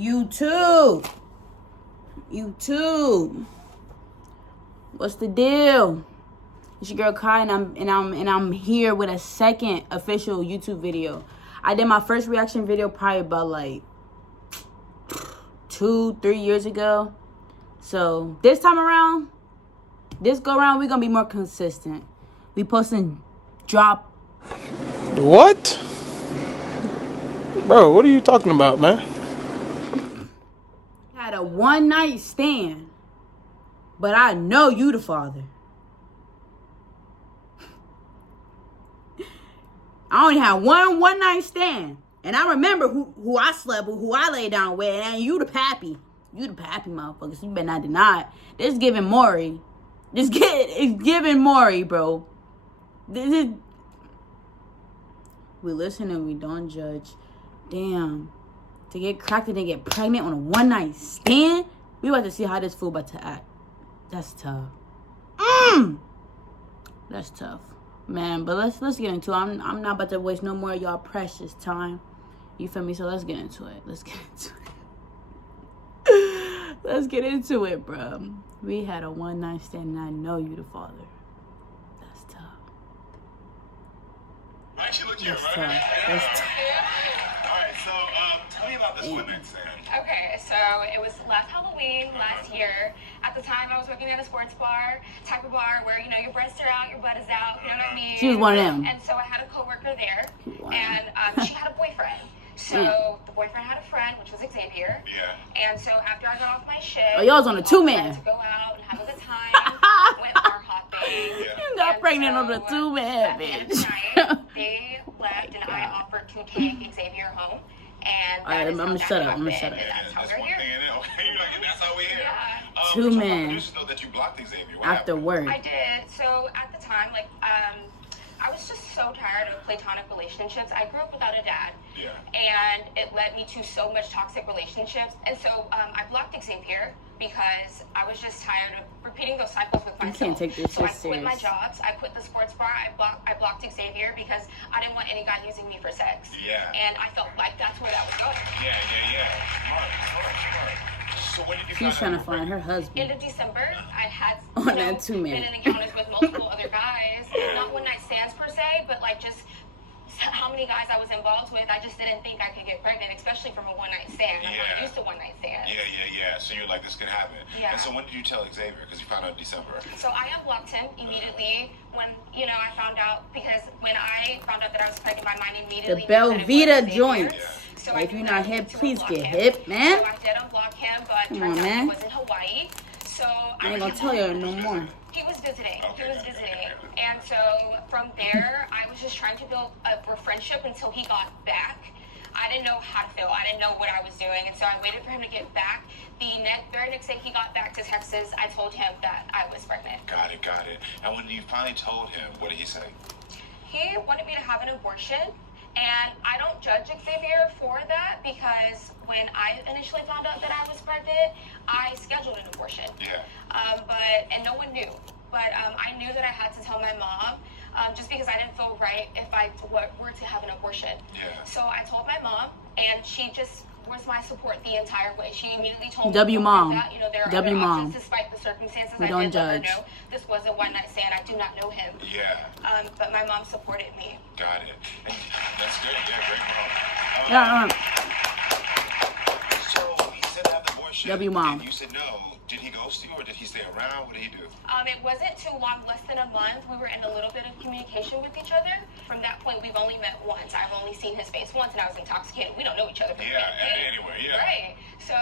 YouTube. What's the deal? It's your girl Kai, and I'm here with a second official YouTube video. I did my first reaction video probably about like 2-3 years ago. So this time around, we're gonna be more consistent. We posting drop. What? Bro, what are you talking about, man? Had a one night stand, but I know you the father. I only had one night stand, and I remember who I slept with, who I laid down with, and you the pappy. You the pappy, motherfuckers. You better not deny it. This giving Maury. It's giving Maury, bro. We listen and we don't judge. Damn. To get cracked and then get pregnant on a one night stand? We about to see how this fool about to act. That's tough. That's tough. Man, but let's get into it. I'm not about to waste no more of y'all precious time. You feel me? So let's get into it. Let's get into it, bro. We had a one night stand and I know you the father. That's tough. That's tough. Alright, so tell me about this one night stand. Okay, so it was last Halloween last year. At the time, I was working at a sports bar, type of bar where, you know, your breasts are out, your butt is out, you know what I mean? She was one of them. And so I had a coworker there, and she had a boyfriend. So the boyfriend had a friend, which was Xavier. Yeah. And so after I got off my shift, y'all was on a two-man. to go out and have a good time, went bar hopping. Yeah. You got pregnant on a two-man, bitch. Night, they left, and I offered to take Xavier home. And Alright, I'm gonna shut up. Yeah, that's one thing in it. Okay, you're like, that's how we here. Yeah. Two man. Producers know that you blocked Xavier. What After happened? work. I did. So at the time, like, I was just so tired of platonic relationships. I grew up without a dad. Yeah. And it led me to so much toxic relationships. And so I blocked Xavier because I was just tired of repeating those cycles with myself. You can't take this so shit I quit my serious. jobs. I quit the sports bar. I blocked Xavier because I didn't want any guy using me for sex. Yeah. And I felt like that's where that was going. Yeah. Smart. So when did you She's trying to find her End husband. of December, I had On that two-man. been in encounters with multiple other guys. Not one night stands per se, but like just how many guys I was involved with. I just didn't think I could get pregnant, especially from a one night stand. I'm not used to one night stands. Yeah. So you're like, this could happen. Yeah. And so when did you tell Xavier? Because you found out in December. So I unblocked him immediately when, you know, I found out, because when I found out that I was pregnant, my mind immediately The Belvita joint. So If you're not hip, to please unblock get him. hip, man. So I did unblock him, but Come turns on, out man. he was in Hawaii. So I ain't gonna tell you no more. He was visiting. Okay. And so from there, I was just trying to build a friendship until he got back. I didn't know how to feel. I didn't know what I was doing. And so I waited for him to get back. The very next day he got back to Texas, I told him that I was pregnant. Got it. And when you finally told him, what did he say? He wanted me to have an abortion. And I don't judge Xavier for that, because when I initially found out that I was pregnant, I scheduled an abortion. Yeah. And no one knew. But I knew that I had to tell my mom, just because I didn't feel right if I were to have an abortion. Yeah. So I told my mom, and she just was my support the entire way. She immediately told me, W "Don't mom. do that. You know, there are W other mom. options despite the circumstances." We I don't did let her judge. know this was a one night stand. I do not know him. Yeah. But my mom supported me. Got it. And that's good. Yeah, great mom. Yeah, So he said have the abortion. W mom. And you said no. Did he ghost you or did he stay around? What did he do? It wasn't too long, less than a month. We were in a little bit of communication with each other. From that point, we've only met once. I've only seen his face once, and I was intoxicated. We don't know each other from Anyway, yeah. Right. So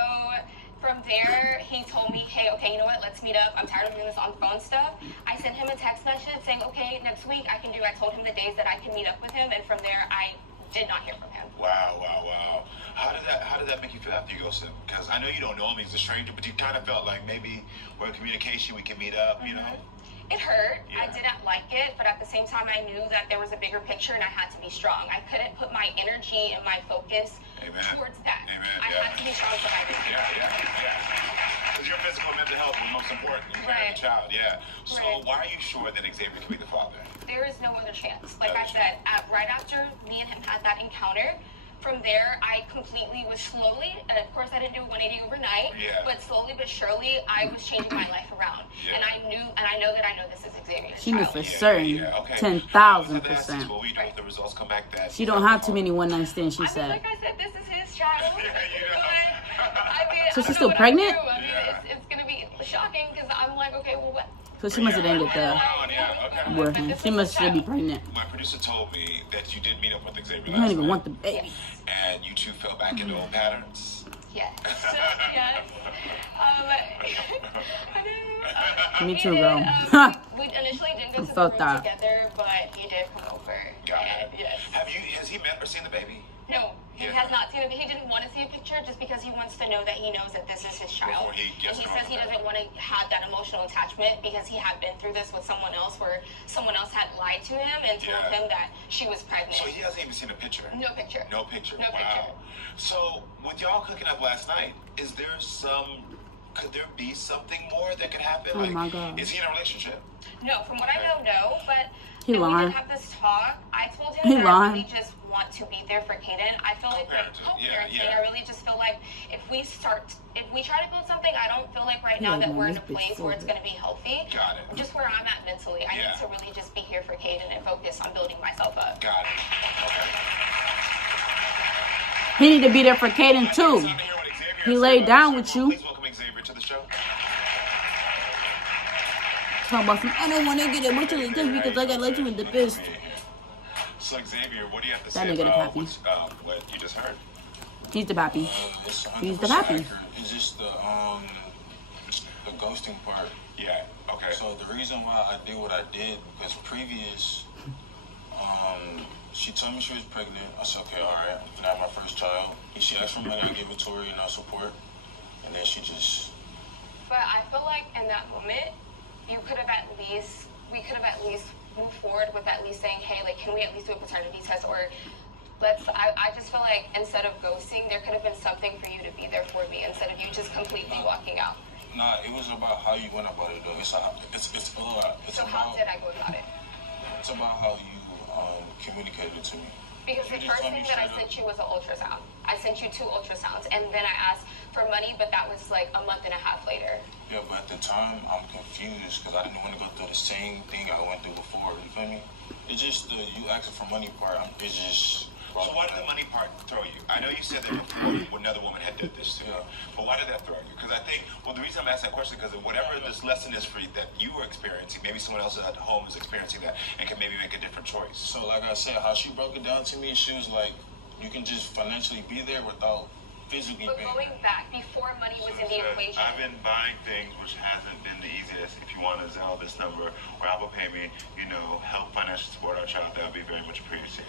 from there, he told me, hey, okay, you know what? Let's meet up. I'm tired of doing this on phone stuff. I sent him a text message saying, okay, next week I can do. I told him the days that I can meet up with him, and from there, I did not hear from him. Wow. How did that make you feel after you ghosted him? Because I know you don't know him, he's a stranger, but you kind of felt like maybe we're in communication, we can meet up, you know? It hurt. Yeah. I didn't like it, but at the same time, I knew that there was a bigger picture, and I had to be strong. I couldn't put my energy and my focus towards that. I had to be strong for my baby. Because your physical and mental health is most important. You have a child, So why are you sure that Xavier can be the father? There is no other chance. Like I said, right after me and him had that encounter, from there, I completely was slowly, and of course I didn't do 180 overnight, Yeah. but slowly but surely, I was changing my life around. Yeah. And I know that this is Xavier's She knew child. for certain, Okay. 10,000%. What will you do if the results come back that She don't have too many one night stands, she I mean, said. like I said, this is his child. Yeah, you know. But, I mean, So I she's don't still know what I would pregnant? do. I mean, Yeah. it's going to be shocking because I'm like, okay, well, what? So she must have ended the Okay. working. She must still be pregnant. My producer told me that you did meet up with Xavier You last don't even night, want the baby. and you two fell back into old patterns. Yes. Yes. Me we too, did, girl. we initially didn't go to the Felt room that. together, but he did come over. Got it. And yes. Has he met or seen the baby? No, he Yeah. has not seen it. He didn't want to see a picture just because he wants to know that he knows that this is his child. Before he gets And he it says off he the bat. doesn't want to have that emotional attachment because he had been through this with someone else where someone else had lied to him and told Yeah. him that she was pregnant. So he hasn't even seen a picture? No picture. No picture. No Wow. picture. So with y'all cooking up last night, could there be something more that could happen? Oh my God. Is he in a relationship? No, from what I know, no. But He we lying. did have this talk. I told him He that lying. I really just want to be there for Kaden. I feel like Co-parenting, co-parenting. yeah. I really just feel like if we try to build something, I don't feel like right now Yeah, that man, we're in this a bitch place full where it's of going to be healthy. Got it. Just where I'm at mentally, I Yeah. need to really just be here for Kaden and focus on building myself up. Got it. Okay. He need to be there for Kaden too. He laid down with you. Please welcome Xavier to the show. Talking about some, I don't want to get emotionally touched because I got let you in the fist. So Xavier, what do you have to That say nigga the about pappy. what you just heard? He's the pappy. It's 100% He's the happy. accurate. It's just the ghosting part. Yeah. Okay. So the reason why I did what I did because previous, she told me she was pregnant. I said, okay, all right, I can have my first child. And she asked for money, I gave it to her, support. And then she just, But I feel like in that moment, we could have at least moved forward with at least saying, hey, like, can we at least do a paternity test? Or I just feel like instead of ghosting, there could have been something for you to be there for me instead of you just completely walking out. nah, it was about how you went about it though. It's a lot. So how did I go about it? It's about how you communicated it to me. Because You the just first told thing me that I straight up. sent you was an ultrasound. I sent you 2 ultrasounds, and then I asked for money, but that was like a month and a half later. Yeah, but at the time, I'm confused because I didn't want to go through the same thing I went through before. You feel me? It's just the you asking for money part. It's just. So why did the money part throw you? I know you said that before another woman had did this to you, but why did that throw you? Because I think, well, the reason I'm asking that question is because whatever this lesson is for you that you were experiencing, maybe someone else at home is experiencing that and can maybe make a different choice. So, like I said, how she broke it down to me, she was like, you can just financially be there without physically But being going there. back, before money was in the equation, I've been buying things which hasn't been the easiest. If you want to Zelle this number or Apple Pay me, help financially support our child, that would be very much appreciated.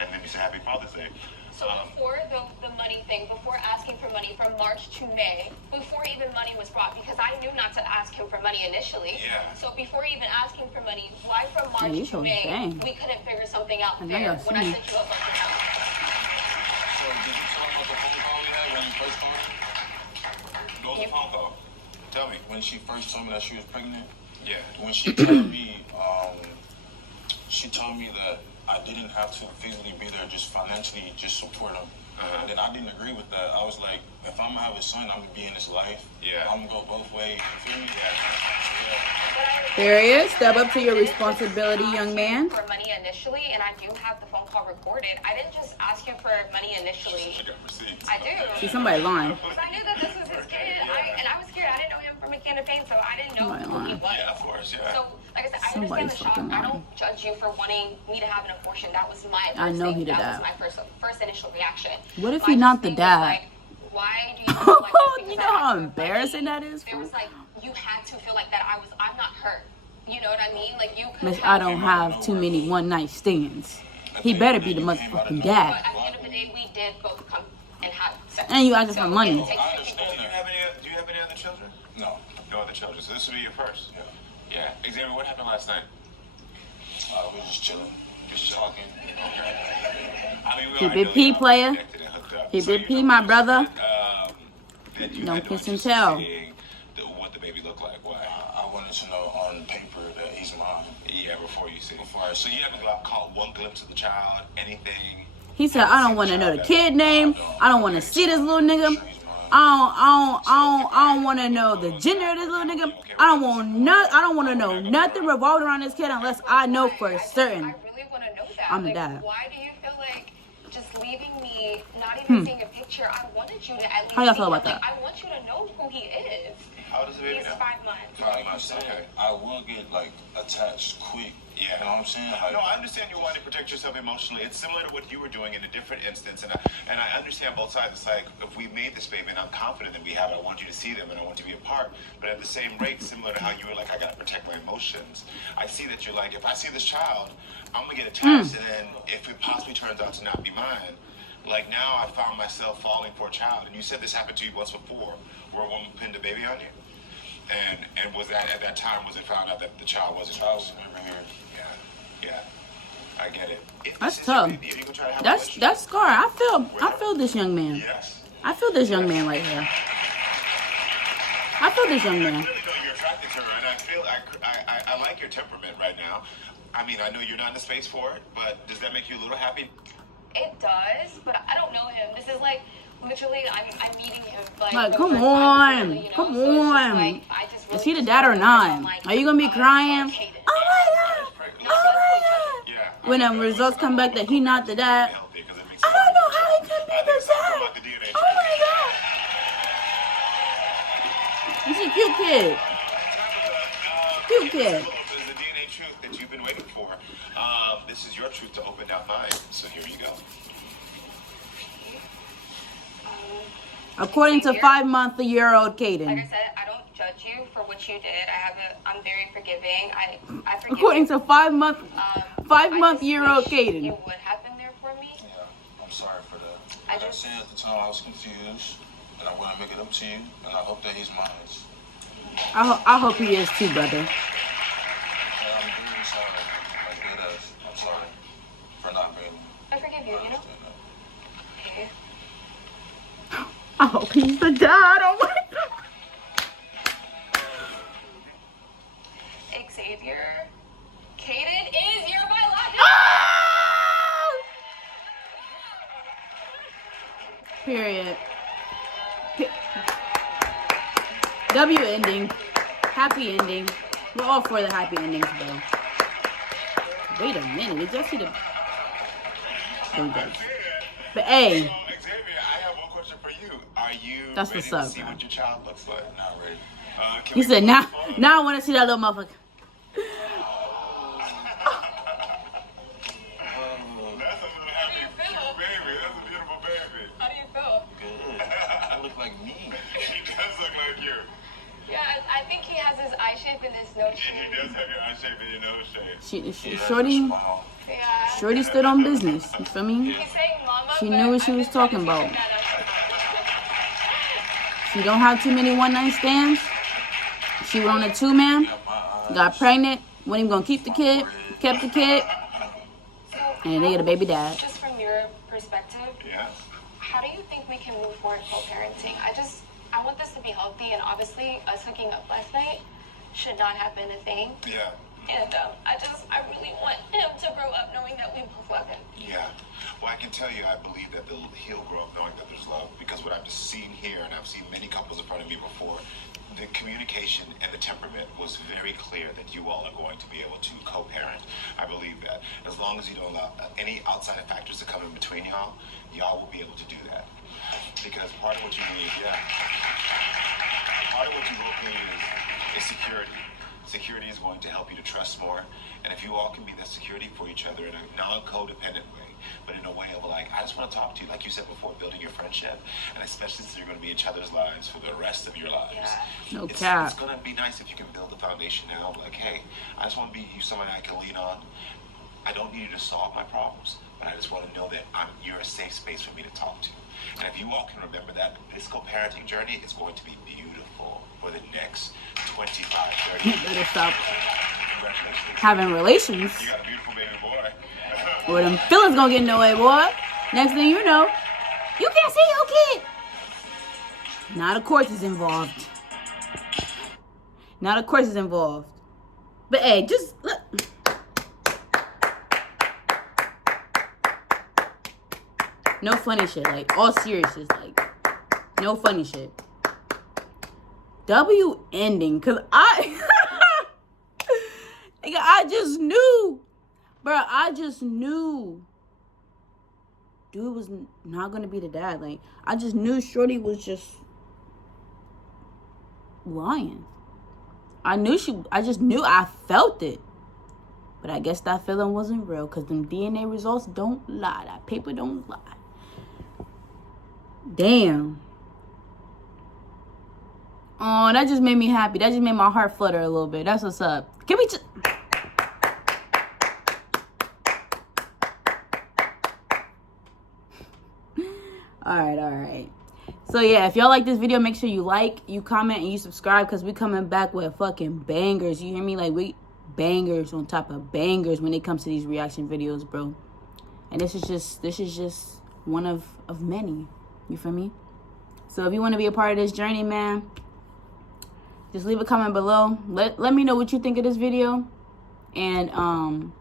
And then you say Happy Father's Day. so before the money thing, before asking for money from March to May, before even money was brought, because I knew not to ask him for money initially. Yeah. So before even asking for money, why from March you to so May, dang. we couldn't figure something out I know there y'all when I seen. sent you a bunch of help? So, did you talk about the phone call we had when you first called? What was the phone call? Tell me. When she first told me that she was pregnant? Yeah. When she told me, she told me that I didn't have to physically be there, just financially, just support him. And then I didn't agree with that. I was like, if I'm gonna have a son, I'm gonna be in his life. Yeah. I'm gonna go both ways. You feel me? There he is. Step up to your responsibility, young man. For money initially, and I do have the phone call recorded. I didn't just ask you for money initially. I got receipts. I do. See, somebody lying. Because I knew that this was his kid, and I was scared. I didn't know him from a can of paint, so I didn't know Somebody who he lying. was. Yeah, of course, yeah. So, like I said, I Somebody's understand the shock. fucking I lying. don't judge you for wanting me to have an abortion. That was my first I know thing. he did that. that. was my first initial reaction. What if My he not the thing was dad? like, why do you feel like this? You Because know I how asked for embarrassing money. that is? There was like, you had to feel like that I'm not hurt. You know what I mean? Like you could Miss, I don't have too many one night stands. He better be the motherfucking But dad. at the end of the day, we did both come and have sex. And you asking for money. it takes two people. Do you have any other children? No. No other children. So this will be your first. Yeah. Yeah. Xavier, what happened last night? We was just chilling. Just Talking. I mean, we He already big know P y'all player. connected and hooked up. He So big you P, know, my just, brother. That you No had no kiss and interest in tell. seeing what the baby looked like. Why? I wanted to know on paper that he's mine. Yeah, before you see. Before I So see. you haven't caught one glimpse of the child, anything? He said, I don't want to know the kid name. I don't want to see this little nigga. I don't want to know the gender of this little nigga. I don't want to know nothing revolving around this kid unless I know for certain. I really want to know that. I'm the like, dad. Why do you feel like just leaving me, not even seeing a picture? I wanted you to at least How y'all see feel him. about that? Like, I want you to know who he is. How old is the baby He's now? 5 months. 5 months. Okay. I will get like attached quick. Yeah. You know what I'm saying? Like, No, I understand you want to protect yourself emotionally. It's similar to what you were doing in a different instance, and I understand both sides. It's like, if we made this baby, and I'm confident that we have it, I want you to see them, and I want you to be a part. But at the same rate, similar to how you were like, I got to protect my emotions. I see that you're like, if I see this child, I'm going to get attached, and then if it possibly turns out to not be mine, like now I found myself falling for a child. And you said this happened to you once before, where a woman pinned a baby on you. And was that, at that time, was it found out that the child wasn't yours? Yeah, I get it. If That's this is tough. your baby, are you gonna try to have a That's relationship? Scar. I feel this young man. Yes. I feel this young man right here. I feel this young I man. really know you're attracted to her, and I feel I like your temperament right now. I mean, I know you're not in the space for it, but does that make you a little happy? It does, but I don't know him. This is like literally I'm meeting him like Like, for come the first time, on. really, you know? Come So it's just on. like, I just Is really he the just dad or focus not? on, like, Are you gonna be crying? Kaden. Oh my god! Oh my god! Yeah. When the results come back that he not the dad, Healthy, 'cause it makes I don't know how he sense. could be I the think something dad. about the DNA Oh my god! He's a cute kid. Cute kid. This is the DNA truth that you've been waiting for. This is your truth to open that mind. So here you go. According to 5-month-year-old Like Kaden. I said, I don't judge you for what you did. I'm very forgiving. I forgive According you. to 5-month I just 5-month-year-old wish Kaden. You would have been there for me. Yeah, I'm sorry for that. I Like I just- said at the time, I was confused, and I want to make it up to you, and I hope that he's mine. I hope he is too, brother. And I'm really sorry. Like, dead ass. I'm sorry for not being. I forgive you, you know? Okay. I hope he's the dad. Oh my god. Xavier, Kaden is your biological. Period. W ending. Happy ending. We're all for the happy endings, though. Wait a minute. Did y'all see the... Okay. But hey, Xavier, I have one question for you. Are you That's ready what's to up, see bro. what your child looks like? Not ready. Can he we said, go now to the phone? I want to see that little motherfucker. That's a little happy baby. That's a beautiful baby. How do you feel? Good. I look like me. He does look like you. Yeah, I think he has his eye shape and his nose And shape. he does have your eye shape and your nose shape. Yeah, Shorty, small. Yeah. Shorty stood on business. You feel me? He's saying mama, She but knew what she I've was been trying talking to about. teach him that She don't have too many one-night stands. She went on a 2-man, got pregnant, wasn't even gonna keep the kid, kept the kid, and they get a baby dad. Just from your perspective, Yeah. how do you think we can move forward co-parenting? I want this to be healthy, and obviously us hooking up last night should not have been a thing. Yeah. And I really want him to grow up knowing that we both love him. Yeah. Well, I can tell you, I believe that he'll grow up knowing that there's love, because what I've seen here, and I've seen many couples in front of me before, the communication and the temperament was very clear that you all are going to be able to co-parent. I believe that as long as you don't allow any outside factors to come in between y'all will be able to do that. Because part of what you need, part of what you both need is security. Security is going to help you to trust more. And if you all can be that security for each other in a non-codependent way, but in a way of like, I just want to talk to you, like you said before, building your friendship, and especially since you're going to be in each other's lives for the rest of your lives. Yeah. No It's cap. going to be nice if you can build the foundation now. Like, hey, I just want to be somebody I can lean on. I don't need you to solve my problems, but I just want to know that you're a safe space for me to talk to. And if you all can remember that, this co-parenting journey is going to be beautiful for the next 25, 30 years. Better stop Congratulations. having relations. You got a beautiful baby boy. Or them feelings gonna get in the way, boy. Next thing you know, you can't see your kid. Now the courts is involved. Now the courts is involved. But hey, just look. No funny shit. Like, all seriousness. Like, no funny shit. W ending. Because I... Nigga, I just knew. Bro, I just knew. Dude was not going to be the dad. Like, I just knew Shorty was just lying. I just knew. I felt it. But I guess that feeling wasn't real. Because them DNA results don't lie. That paper don't lie. Damn. Oh, that just made me happy. That just made my heart flutter a little bit. That's what's up. Can we just... Alright. So yeah, if y'all like this video, make sure you like, you comment, and you subscribe, because we coming back with fucking bangers. You hear me? Like, we bangers on top of bangers when it comes to these reaction videos, bro. And this is just one of many. You feel me? So if you want to be a part of this journey, man, just leave a comment below. Let me know what you think of this video. And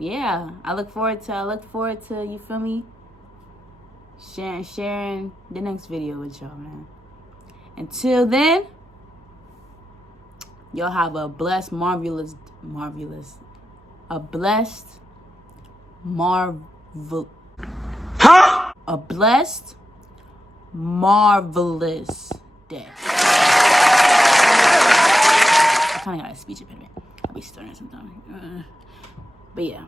yeah, I look forward to you feel me? Sharing the next video with y'all, man. Until then, y'all have a blessed, marvelous, a blessed, marvelous day. I kind of got a speech impediment. I'll be stuttering sometimes. But yeah.